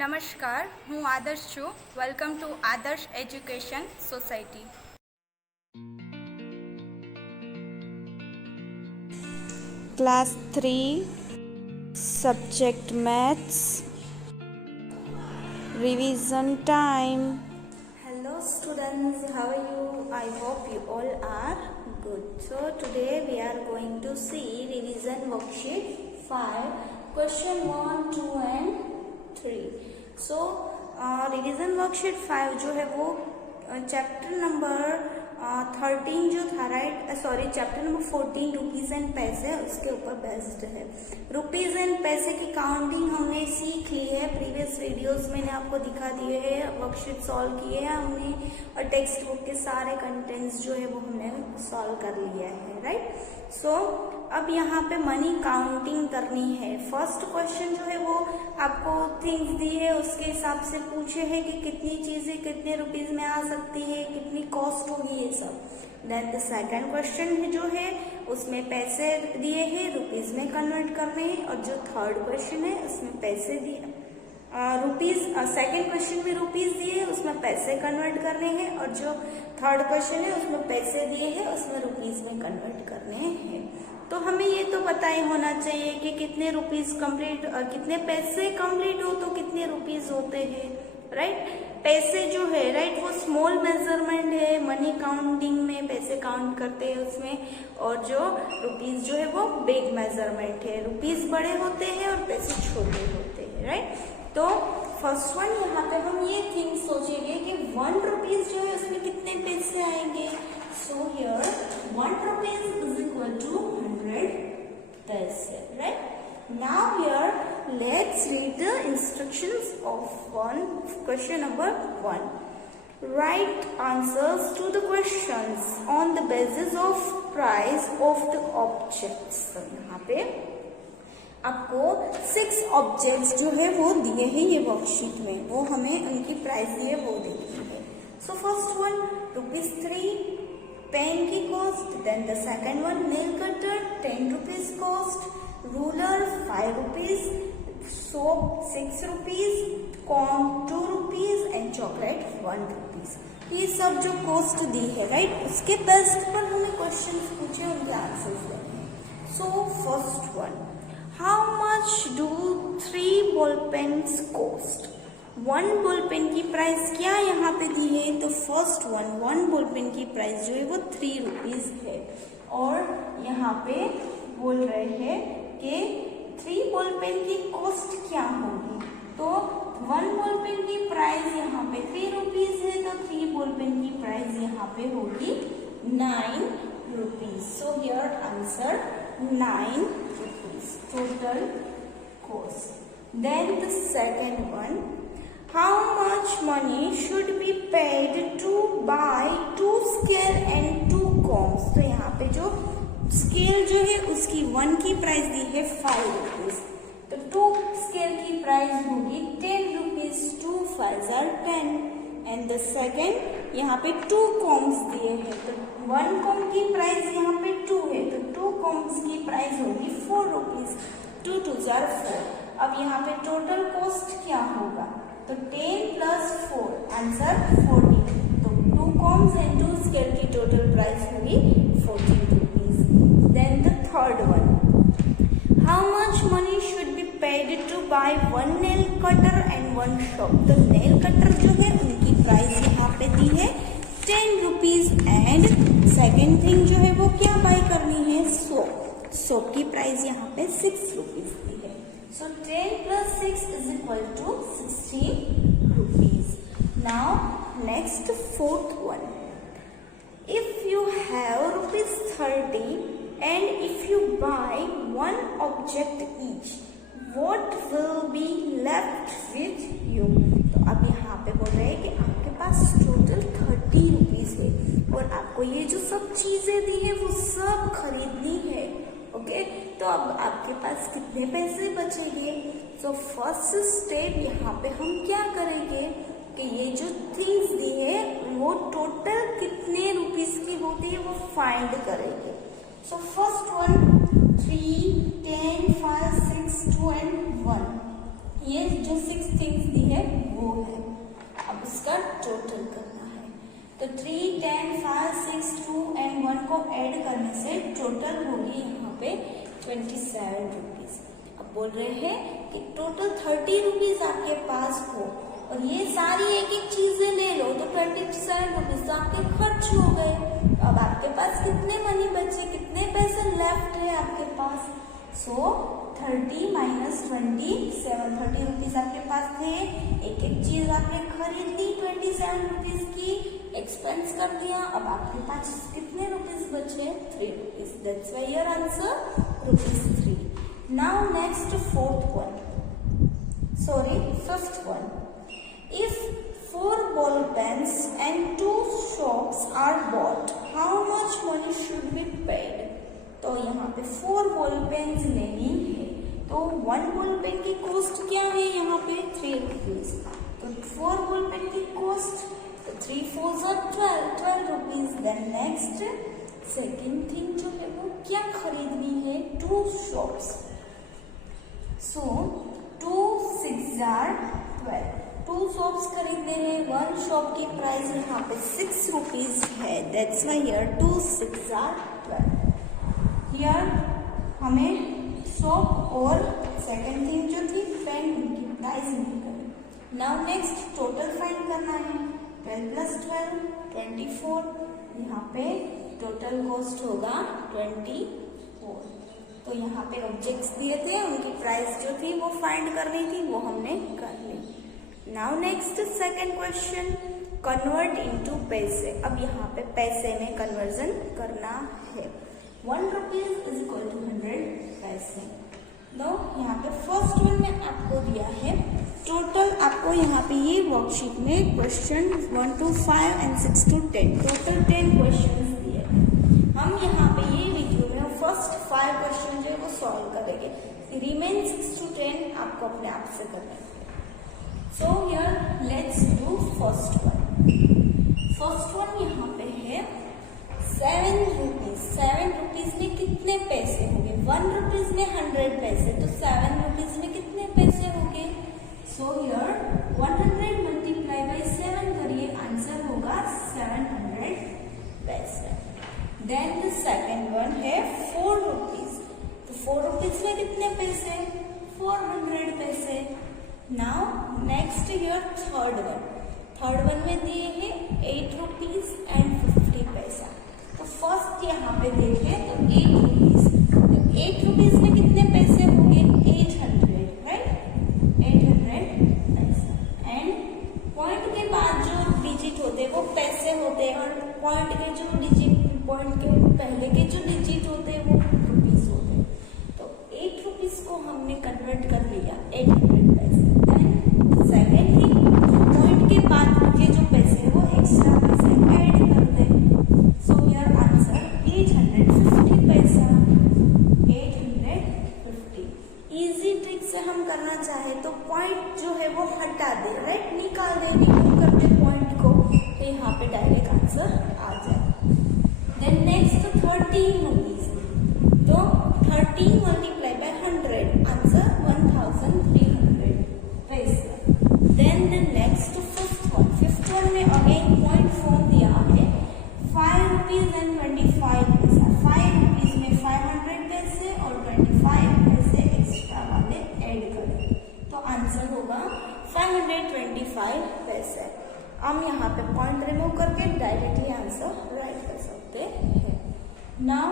नमस्कार, હું આદર્શ છું. વેલકમ ટુ આદર્શ education society. Class 3 Subject Maths Revision time. Hello students, how are you? I hope you all are good. So today we are going to see revision worksheet 5, question 1, 2 and 3. So revision worksheet 5 जो है वो chapter number 13 जो था chapter number 14 rupees and पैसे उसके ऊपर based है. Rupees and पैसे की काउंटिंग हमने सीख ली है. प्रीवियस वीडियोस मैंने आपको दिखा दिए हैं, वर्कशीट सॉल्व किए हैं हमने और टेक्स्ट बुक के सारे कंटेंट्स जो है वो हमने सॉल्व कर लिया है. राइट. सो अब यहाँ पे मनी काउंटिंग करनी है. फर्स्ट क्वेश्चन जो है वो आपको थिंग्स दी है उसके हिसाब से पूछे है कि कितनी चीजें कितने रुपीज में आ सकती है, कितनी कॉस्ट होगी, ये सब. देन द सेकंड क्वेश्चन जो है उसमें पैसे दिए हैं, रुपीज में कन्वर्ट करने हैं. और जो थर्ड क्वेश्चन है उसमें पैसे दिए रुपीज, सेकंड क्वेश्चन में रुपीज दिए उसमें पैसे कन्वर्ट करने हैं. और जो थर्ड क्वेश्चन है उसमें पैसे दिए हैं उसमें रुपीज में कन्वर्ट करने हैं. तो हमें ये तो पता ही होना चाहिए कि कितने रुपीज कंप्लीट, कितने पैसे कंप्लीट हो तो कितने रुपीज होते हैं. राइट. पैसे जो है राइट वो स्मॉल मेजरमेंट है. मनी काउंटिंग में पैसे काउंट करते हैं उसमें. और जो रुपीज जो है वो बिग मेजरमेंट है. रुपीज बड़े होते हैं और पैसे छोटे होते हैं. राइट. तो फर्स्ट वन यहाँ पे हम ये थिंग सोचेंगे कि 1 रुपीज जो है उसमें कितने पैसे आएंगे. So here 1 rupees is equal to 100 पैसे. Right. Now here let's read the instructions of question number 1. Write answers to the questions on the basis of price of the objects. तो यहाँ पे आपको 6 ऑब्जेक्ट्स जो है वो दिए हैं ये वर्कशीट में, वो हमें उनकी प्राइस दिए वो देखनी है. सो फर्स्ट वन ₹3 पेन की cost. Then the second one nail cutter 10 rupees cost, ruler 5 rupees, soap 6 rupees, corn 2 rupees and chocolate 1 rupees. ये सब जो कॉस्ट दी है राइट उसके बेस्ट पर हमें क्वेश्चन पूछे उनके आंसर्स देने हैं. So first one, how much do 3 ball pens cost. 1 ball pen की प्राइस क्या यहाँ पे दी है. तो फर्स्ट वन 1 बॉल पेन की प्राइस जो है वो 3 रुपीज है. और यहाँ पे बोल रहे हैं कि 3 बॉल पेन की कॉस्ट क्या होगी. तो 1 बॉल पेन की प्राइस यहाँ पे 3 रुपीज है तो 3 बॉल पेन की प्राइस यहाँ पे होगी 9 rupees. So here answer 9 rupees total cost. Then the second one, how much money should be paid to buy 2 scale and 2 combs. तो यहाँ पे जो स्केल जो है उसकी 1 की प्राइस दी है 5 रुपीज. तो 2 स्केल की प्राइस होगी 10 rupees. 2 5 are 10. And the second यहाँ पे 2 कॉम्स दिए हैं. तो 1 कॉम की प्राइस यहाँ पे 2 है तो 2 कॉम्स की प्राइस होगी 4 रुपीज. 2 2 are 4. अब यहाँ पे टोटल कॉस्ट क्या होगा. तो 10 प्लस 4 आंसर 14. तो 2 कॉम्स एंड 2 स्केल की टोटल प्राइस होगी 14 rupees. Then the third one, how much money should be paid to buy 1 nail cutter and 1 shop. तो nail cutter जो है उनकी प्राइस यहाँ पे दी है 10 रुपीज. एंड सेकेंड थिंग जो है वो क्या बाय करनी है, सोप. सोप की प्राइस यहाँ पे 6 रुपीज दी है. So 10 plus 6 is equal to 16 rupees. Now next fourth one, if you have ₹30 and if you buy 1 object each, what will be left with you. तो अब यहाँ पे बोल रहे हैं कि आपके पास टोटल 30 रुपीज है और आपको ये जो सब चीजें दी है वो सब खरीदनी है. ओके. तो अब आपके पास कितने पैसे बचेंगे. सो फर्स्ट स्टेप यहाँ पे हम क्या करेंगे कि ये जो थिंग्स दी है वो टोटल कितने रुपीस की होती है वो फाइंड करेंगे. सो फर्स्ट वन 3 10 5 6 2 एंड 1. ये जो 6 थिंग्स दी है तो 3, 10, 5, 6, 2 एंड 1 को ऐड करने से टोटल होगी यहाँ पे 27 रुपीज। अब बोल रहे हैं कि टोटल 30 रुपीज आपके पास हो और ये सारी एक एक चीजें ले लो तो 27 रुपीज तो आपके खर्च हो गए। तो अब आपके पास कितने मनी बचे, कितने पैसे लेफ्ट है आपके पास? सो 30 माइनस 27, 30 रुपीज आपके पास थे, एक एक चीज आपने खरीद ली 27 रुपीज की, एक्सपेंस कर दिया। अब आपके पास कितने रुपीज बचे? 3 rupees. That's why your answer ₹3। Now next fifth one. If 4 ball pens and 2 soaps are bought, how much money should be paid? तो यहाँ पे 4 बॉल पेन्स लेनी है तो 1 बॉल पेन की कॉस्ट क्या है यहाँ पे? 3 रुपीज। तो 4 बॉल पेन की कॉस्ट तो 3 4 12 rupees. Then next second thing जो है वो क्या खरीदनी है? 2 शॉप्स। So 2 6 are 12। 2 शॉप्स खरीदने हैं। 1 शॉप की प्राइस यहाँ पे 6 रुपीज है। That's why here 2 6 are 12। Here हमें शॉप और सेकेंड थिंग जो थी पेन उनकी प्राइस नहीं करनी। नाउ नेक्स्ट टोटल फाइंड करना है। 12 + 12 24। यहाँ पे टोटल कॉस्ट होगा 24। तो यहाँ पे ऑब्जेक्ट्स दिए थे, उनकी प्राइस जो थी वो फाइंड करनी थी, वो हमने कर ली। Now next second question, convert into पैसे। अब यहाँ पे पैसे में कन्वर्जन करना है। 1 रुपीज इज इक्वल टू 100 पैसे। नो यहाँ पे फर्स्ट वन में आपको दिया है टोटल, आपको यहाँ पे ये वर्कशीट में question 1 to 5 and 6 to 10 total 10 question दिए। हम यहाँ पे ये वीडियो में फर्स्ट 5 क्वेश्चन जो है वो सॉल्व करेंगे, रिमेन 6 to 10 आपको अपने आप से करना है। So here let's do first one. First one यहाँ पे है 7 रुपीज। 7 रुपीज में कितने पैसे होंगे? 1 रुपीज में 100 पैसे, तो 7 रुपीज में कितने पैसे होंगे? सो हियर 100 मल्टीप्लाई बाई 7 करिए, आंसर होगा 700 पैसे। देन द सेकेंड वन है 4 रुपीज। तो 4 रुपीज में कितने पैसे? 400 पैसे। Now next here third one में दिए हैं 8 रुपीज एंड 50 पैसा। तो फर्स्ट यहाँ पे देखें तो 8 रुपीज। तो 8 रुपीज में कितने पैसे होंगे? 800, राइट? 800 पैसा। एंड पॉइंट के बाद जो डिजिट होते हैं वो पैसे होते हैं और पॉइंट के पहले के जो डिजिट होते हैं वो रुपीज होते हैं। तो 8 रुपीज को हमने कन्वर्ट कर लिया 800 पैसे। देन सेकेंड थिंग, पॉइंट के बाद के जो पैसे हैं वो एक्स्ट्रा पैसे ऐड कर दें। सो हियर आंसर 850 पैसा। 850। इजी ट्रिक से हम करना चाहे तो पॉइंट जो है वो हटा दे, राइट? निकाल दे, रिमूव कर दे पॉइंट को, तो यहाँ पे डायरेक्ट आंसर आ जाए। Then next 13 rupees. तो 13 मल्टीप्लाई बाय 100, आंसर 1300 पैसा। Then the next fifth one में अगेन पॉइंट फॉर्म दिया है 5 रुपीज एंड 25 पैसा। 5 रुपीज में 500 पैसे और 25 पैसे एक्स्ट्रा वाले ऐड करें, तो आंसर होगा 525 पैसे। हम यहाँ पे पॉइंट रिमूव करके डायरेक्टली आंसर राइट कर सकते हैं। Now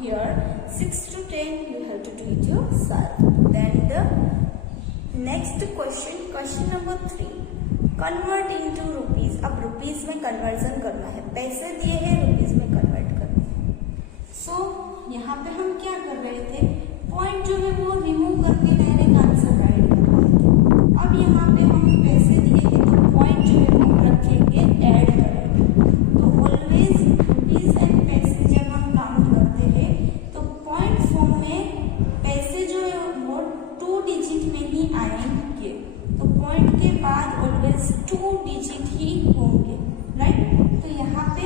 here 6 to 10 you have to do it yourself. Then the next question number 3, convert into rupees. अब रुपीज में कन्वर्जन करना है, पैसे दिए हैं रुपीज में कन्वर्ट करना है। सो यहाँ पे हम क्या कर रहे थे, पॉइंट जो है वो रिमूव करके डायरेक्ट आंसर राइट कर रहे थे। अब यहाँ पे हम पैसे दिए हैं तो पॉइंट जो है वो रखेंगे, ऐड करेंगे। तो ऑलवेज रुपीज एंड पैसे जब हम काउंट करते हैं तो पॉइंट फॉर्म में पैसे जो है वो 2 डिजिट में ही आएंगे। तो पॉइंट के बाद ऑलवेज 2 डिजिट ही होंगे, राइट? तो यहाँ पे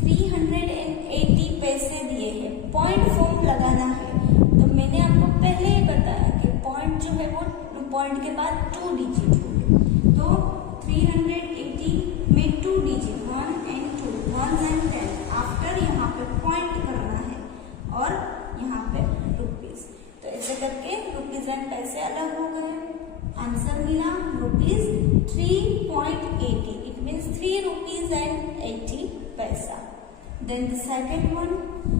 380 पैसे दिए हैं, पॉइंट फॉर्म लगाना है। तो मैंने आपको पहले ही बताया कि पॉइंट जो है वो पॉइंट के बाद 2 डिजिट होंगे। तो 380 में 2 डिजिट आंसर मिला ₹3.80. It means ₹3.80. Then the second one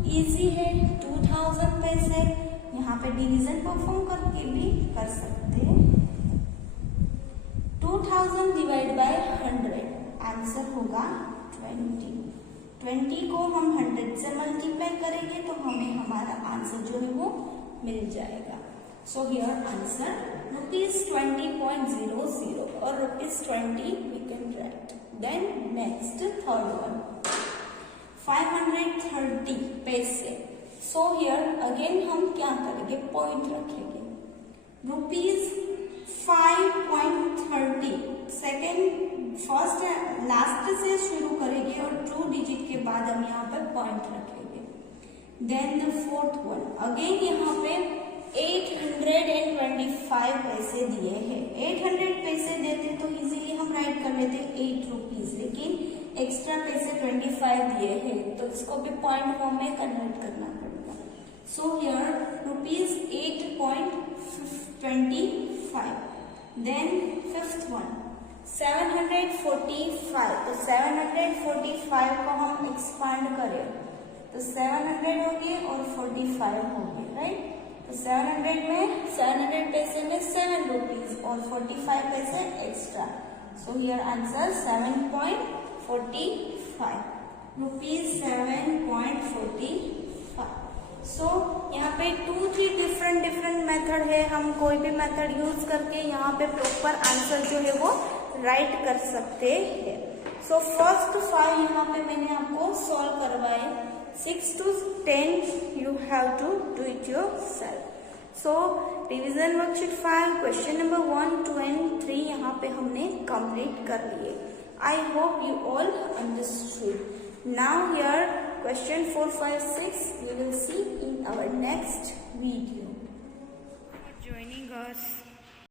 easy है 2000 पैसे. यहाँ पे डिवीजन परफॉर्म करके भी कर सकते हैं. 2000 डिवाइड बाय 100 आंसर होगा 20. 20 को हम 100 से मल्टीप्लाई करेंगे तो हमें हमारा आंसर जो है वो मिल जाएगा. So here answer ₹20.00 or ₹20 we can write. Then next third one 530 पैसे. So here again हम क्या करेंगे, पॉइंट रखेंगे. ₹5.30 सेकेंड फर्स्ट लास्ट से शुरू करेंगे और 2 डिजिट के बाद हम यहाँ पे पॉइंट रखेंगे. Then the fourth one again यहाँ पे 825 पैसे दिए हैं. 800 पैसे देते तो इजीली हम राइट कर लेते 8 रुपीज, लेकिन एक्स्ट्रा पैसे 25 दिए हैं तो इसको भी पॉइंट फॉर्म में कन्वर्ट करना पड़ेगा. So here ₹8.25. Then fifth one 745. तो 745 को हम एक्सपांड करें तो 700 हो गए और 45 हो गए, राइट. तो 700 पैसे में 7 रुपीज और 45 पैसे extra. So here answer 7.45 rupees. 7.45. सो यहाँ पे 2-3 डिफरेंट मेथड है. हम कोई भी मेथड यूज करके यहाँ पे प्रॉपर आंसर जो है वो राइट कर सकते हैं. सो फर्स्ट 5 यहाँ पे मैंने आपको सॉल्व करवाए. 6 to 10 you have to do it yourself. So revision worksheet 5 question number 1, 2 and 3 यहाँ पे हमने कंप्लीट कर लिए. I hope you all understood. Now here question 4, 5, 6 we will see in our next video. For joining us.